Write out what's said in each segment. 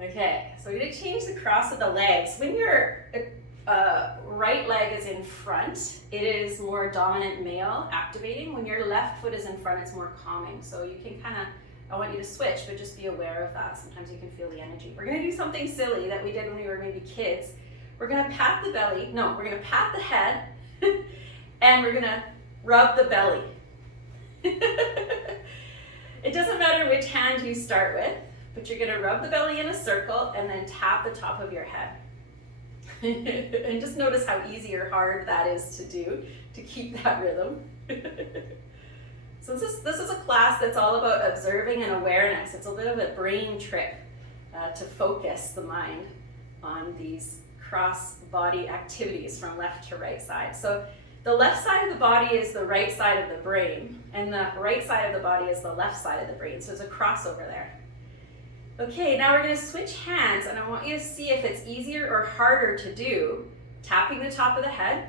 Okay, so we're going to change the cross of the legs. When your right leg is in front, it is more dominant male activating. When your left foot is in front, it's more calming. So you can kind of, I want you to switch, but just be aware of that. Sometimes you can feel the energy. We're going to do something silly that we did when we were maybe kids. We're going to pat the belly. No, we're going to pat the head and we're going to rub the belly. It doesn't matter which hand you start with, but you're going to rub the belly in a circle and then tap the top of your head. And just notice how easy or hard that is to do to keep that rhythm. So this is a class that's all about observing and awareness. It's a bit of a brain trick to focus the mind on these cross body activities from left to right side. So the left side of the body is the right side of the brain, and the right side of the body is the left side of the brain. So there's a crossover there. Okay, now we're going to switch hands, and I want you to see if it's easier or harder to do tapping the top of the head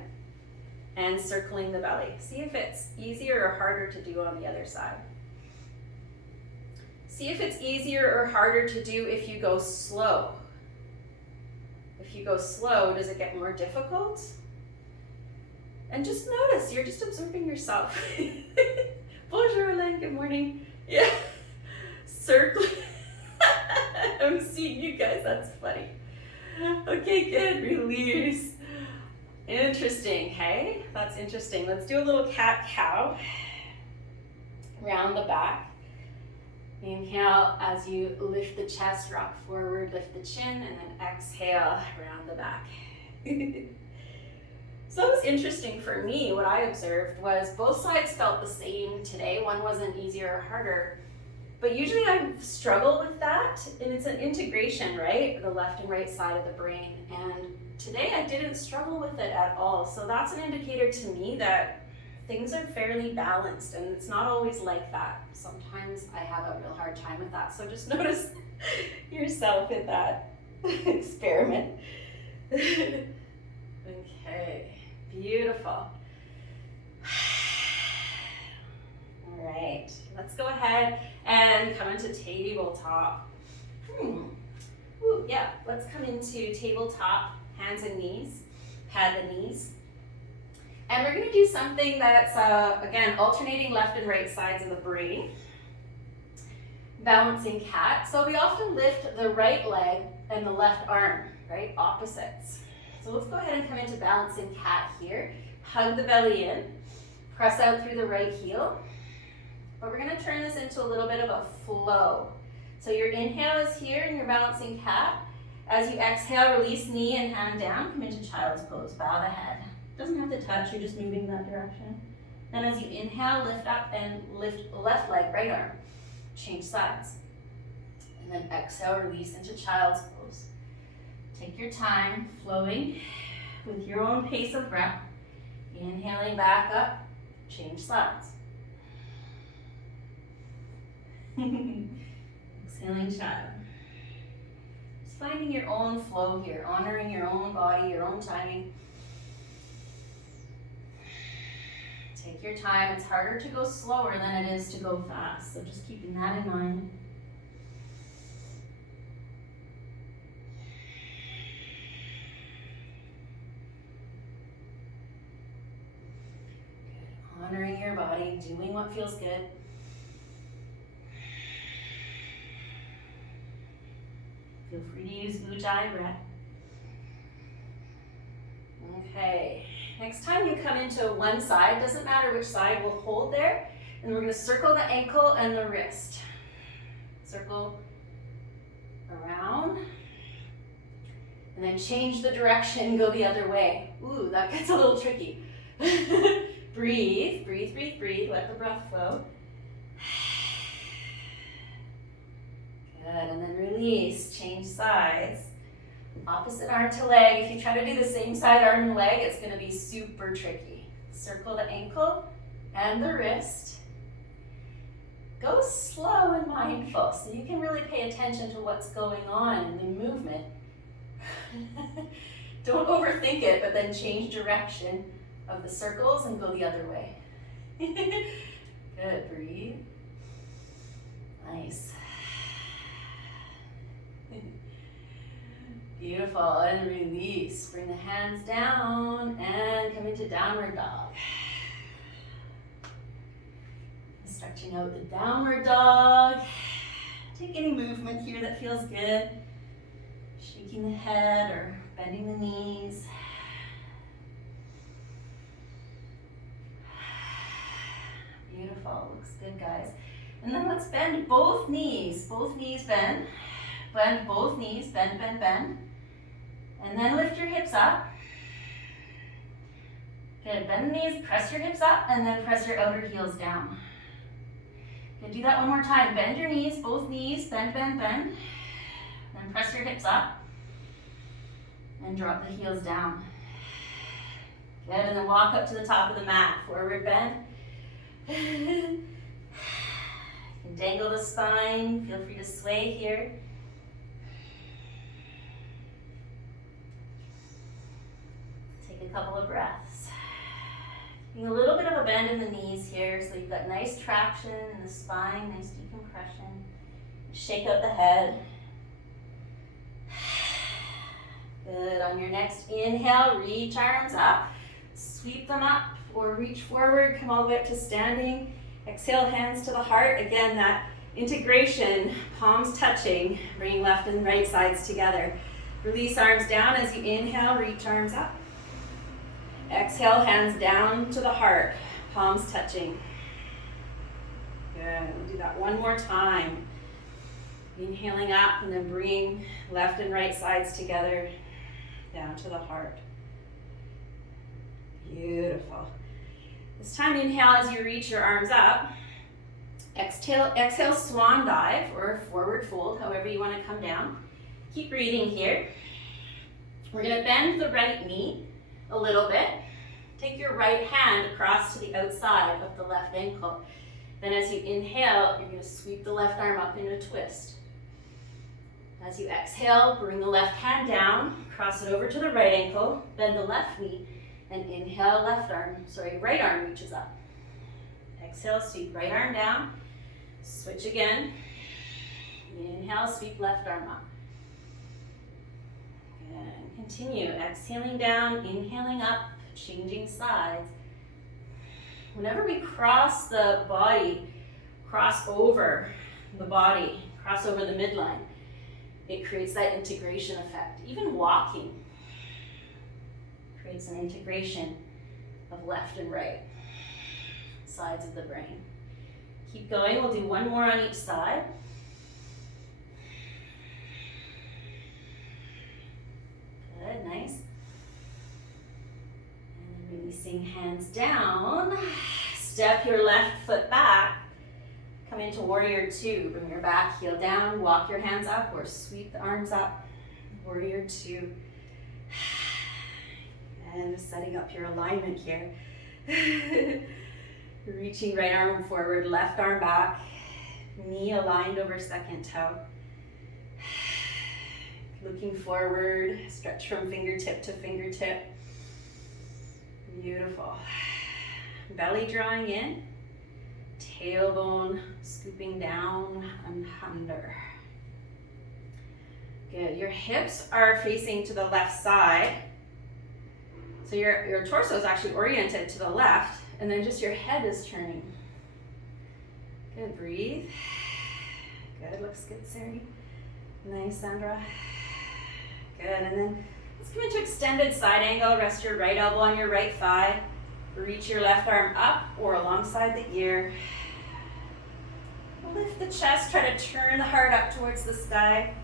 and circling the belly. See if it's easier or harder to do on the other side. See if it's easier or harder to do if you go slow. If you go slow, does it get more difficult? And just notice, you're just observing yourself. Bonjour, Alain, good morning. Yeah, circle. I'm seeing you guys, that's funny. Okay, good, release. Interesting, hey? That's interesting. Let's do a little cat-cow. Round the back. Inhale as you lift the chest, rock forward, lift the chin, and then exhale, round the back. So that was interesting for me. What I observed was both sides felt the same today. One wasn't easier or harder. But usually I struggle with that, and it's an integration, right? The left and right side of the brain. And today I didn't struggle with it at all. So that's an indicator to me that things are fairly balanced, and it's not always like that. Sometimes I have a real hard time with that. So just notice yourself in that experiment. Okay, beautiful. All right, let's go ahead and come into tabletop. Ooh, yeah, let's come into tabletop, hands and knees, pad the knees. And we're going to do something that's, again, alternating left and right sides of the brain. Balancing cat. So we often lift the right leg and the left arm, right? Opposites. So let's go ahead and come into balancing cat here. Hug the belly in. Press out through the right heel. But we're going to turn this into a little bit of a flow. So your inhale is here in your balancing cat. As you exhale, release knee and hand down. Come into child's pose. Bow the head. Doesn't have to touch, you're just moving that direction. Then as you inhale, lift up and lift left leg, right arm. Change sides. And then exhale, release into child's pose. Take your time, flowing with your own pace of breath. Inhaling back up, change sides. Exhaling child. Just finding your own flow here, honoring your own body, your own timing. Take your time. It's harder to go slower than it is to go fast, so just keeping that in mind. Good. Honoring your body, doing what feels good. Feel free to use Ujjayi breath. Okay. Next time you come into one side, doesn't matter which side, we'll hold there, and we're going to circle the ankle and the wrist. Circle around, and then change the direction, go the other way. Ooh, that gets a little tricky. Breathe, breathe, breathe, breathe, let the breath flow. Good, and then release, change sides. Opposite arm to leg. If you try to do the same side arm and leg, it's going to be super tricky. Circle the ankle and the wrist. Go slow and mindful so you can really pay attention to what's going on in the movement. Don't overthink it, but then change direction of the circles and go the other way. Good, breathe. Nice. Beautiful, and release. Bring the hands down and come into downward dog. Stretching out the downward dog. Take any movement here that feels good. Shaking the head or bending the knees. Beautiful, looks good, guys. And then let's bend both knees. Both knees bend. Bend both knees, bend, bend, bend. And then lift your hips up. Good, bend the knees, press your hips up, and then press your outer heels down. Good, do that one more time. Bend your knees, both knees, bend, bend, bend. Then press your hips up. And drop the heels down. Good, and then walk up to the top of the mat. Forward bend. You can dangle the spine. Feel free to sway here. Take a couple of breaths. Taking a little bit of a bend in the knees here, so you've got nice traction in the spine, nice decompression. Shake out the head. Good. On your next inhale, reach arms up. Sweep them up or reach forward. Come all the way up to standing. Exhale, hands to the heart. Again, that integration, palms touching, bringing left and right sides together. Release arms down as you inhale, reach arms up. Exhale, hands down to the heart, palms touching. Good. We'll do that one more time. Inhaling up and then bring left and right sides together down to the heart. Beautiful. This time inhale as you reach your arms up. Exhale, swan dive or forward fold, however you want to come down. Keep breathing here. We're going to bend the right knee a little bit. Take your right hand across to the outside of the left ankle. Then as you inhale, you're going to sweep the left arm up in a twist. As you exhale, bring the left hand down, cross it over to the right ankle, bend the left knee, and inhale, right arm reaches up. Exhale, sweep right arm down, switch again. Inhale, sweep left arm up. And continue, exhaling down, inhaling up, changing sides. Whenever we cross the body, cross over the body, cross over the midline, it creates that integration effect. Even walking creates an integration of left and right sides of the brain. Keep going, we'll do one more on each side. Good, nice. And then releasing hands down. Step your left foot back. Come into warrior two. Bring your back heel down, walk your hands up or sweep the arms up. Warrior two. And setting up your alignment here. Reaching right arm forward, left arm back, knee aligned over second toe. Looking forward, stretch from fingertip to fingertip. Beautiful. Belly drawing in, tailbone scooping down and under. Good, your hips are facing to the left side. So your torso is actually oriented to the left, and then just your head is turning. Good, breathe. Good, looks good, Sari. Nice, Sandra. Good, and then let's come into extended side angle. Rest your right elbow on your right thigh. Reach your left arm up or alongside the ear. Lift the chest, try to turn the heart up towards the sky.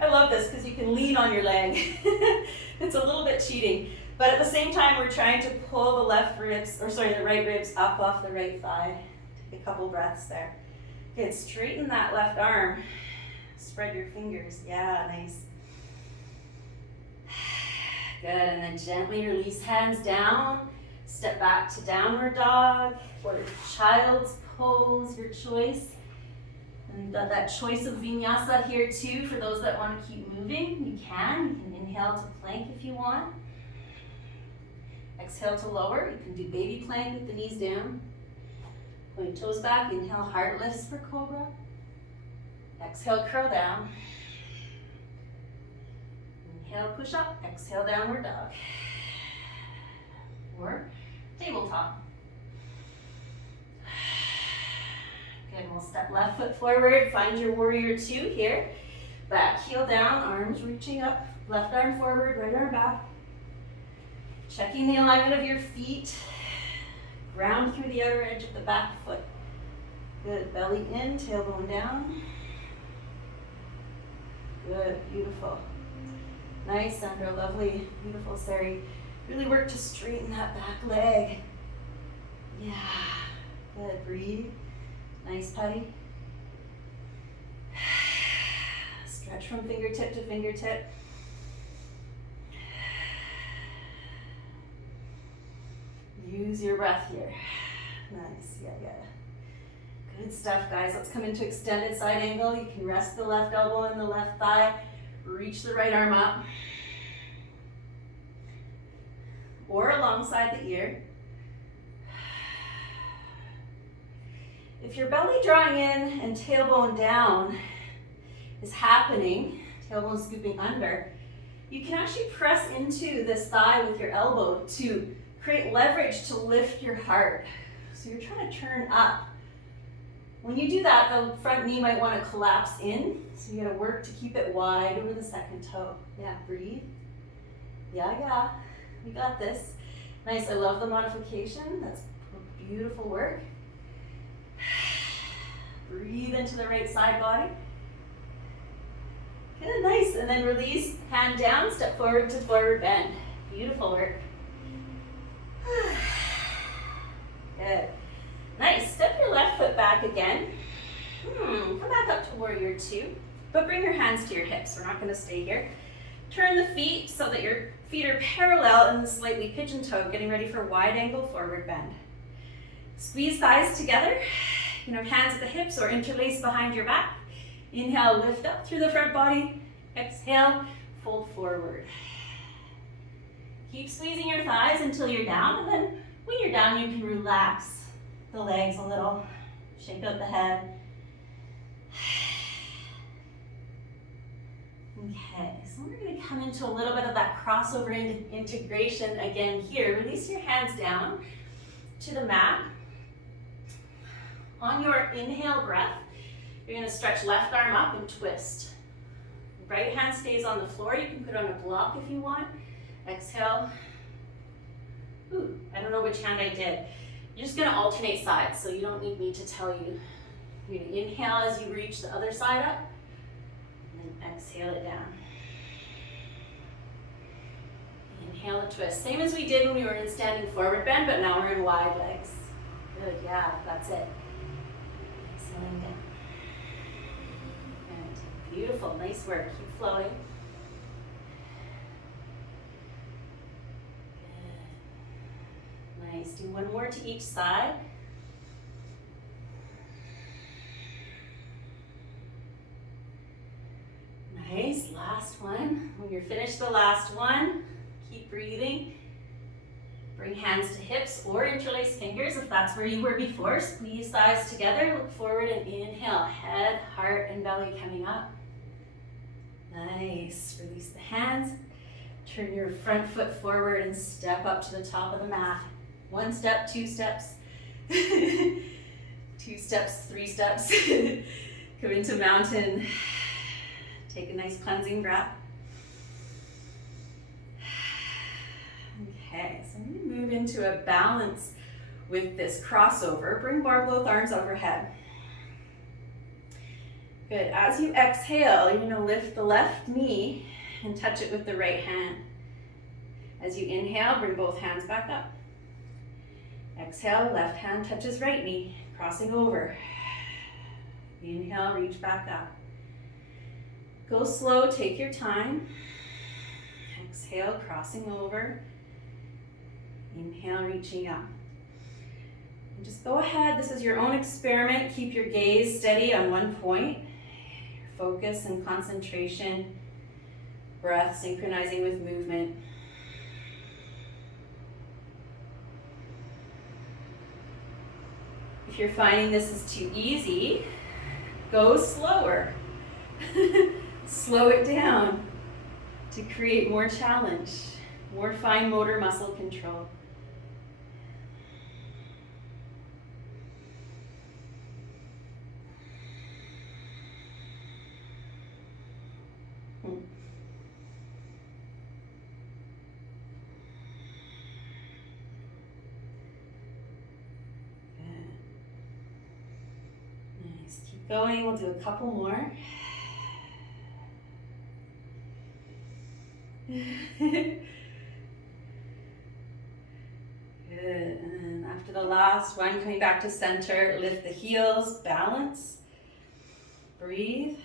I love this because you can lean on your leg. It's a little bit cheating, but at the same time we're trying to pull the right ribs up off the right thigh. Take a couple breaths there. Good, straighten that left arm. Spread your fingers, yeah, nice. Good, and then gently release hands down. Step back to downward dog or child's pose, your choice. And you've got that choice of vinyasa here too. For those that want to keep moving, you can. You can inhale to plank if you want. Exhale to lower. You can do baby plank with the knees down. Point toes back. Inhale, heart lifts for cobra. Exhale, curl down. Inhale, push up. Exhale, downward dog. Or tabletop. Good, we'll step left foot forward. Find your warrior two here. Back heel down, arms reaching up. Left arm forward, right arm back. Checking the alignment of your feet. Ground through the outer edge of the back foot. Good, belly in, tailbone down. Good, beautiful. Nice, Sandra, lovely, beautiful, Sari. Really work to straighten that back leg. Yeah, good, breathe. Nice, Patty. Stretch from fingertip to fingertip. Use your breath here. Nice, yeah. Good stuff, guys. Let's come into extended side angle. You can rest the left elbow in the left thigh. Reach the right arm up. Or alongside the ear. If your belly drawing in and tailbone down is happening, tailbone scooping under, you can actually press into this thigh with your elbow to create leverage to lift your heart. So you're trying to turn up. When you do that, the front knee might want to collapse in, so you gotta work to keep it wide over the second toe. Yeah, breathe. Yeah, we got this. Nice, I love the modification. That's beautiful work. Breathe into the right side body. Good, nice, and then release, hand down, step forward to forward bend. Beautiful work. Good. Nice. Step your left foot back again. Come back up to warrior two, but bring your hands to your hips. We're not going to stay here. Turn the feet so that your feet are parallel and slightly pigeon-toed, getting ready for wide angle forward bend. Squeeze thighs together. You can have hands at the hips or interlace behind your back. Inhale, lift up through the front body. Exhale, fold forward. Keep squeezing your thighs until you're down, and then when you're down, you can relax the legs a little, shake out the head. Okay, so we're going to come into a little bit of that crossover integration again here. Release your hands down to the mat. On your inhale breath, you're going to stretch left arm up and twist. Right hand stays on the floor. You can put on a block if you want. Exhale. Ooh, I don't know which hand I did. You're just going to alternate sides, so you don't need me to tell you. You're going to inhale as you reach the other side up, and then exhale it down. Inhale a twist. Same as we did when we were in standing forward bend, but now we're in wide legs. Good, yeah, that's it. Exhaling down. Good. Beautiful, nice work. Keep flowing. Nice. Do one more to each side. Nice. Last one. When you're finished the last one, keep breathing. Bring hands to hips or interlace fingers if that's where you were before. Squeeze thighs together. Look forward and inhale. Head, heart, and belly coming up. Nice. Release the hands. Turn your front foot forward and step up to the top of the mat. 1 step, 2 steps, 2 steps, 3 steps. Come into mountain. Take a nice cleansing breath. Okay, so I'm going to move into a balance with this crossover. Bring both arms overhead. Good. As you exhale, you're going to lift the left knee and touch it with the right hand. As you inhale, bring both hands back up. Exhale, left hand touches right knee, crossing over. Inhale, reach back up. Go slow, take your time. Exhale, crossing over. Inhale, reaching up. And just go ahead, this is your own experiment. Keep your gaze steady on one point. Focus and concentration. Breath synchronizing with movement. If you're finding this is too easy, go slower. Slow it down. to create more challenge, more fine motor muscle control. Keep going, we'll do a couple more. Good, and then after the last one, coming back to center, lift the heels, balance, breathe.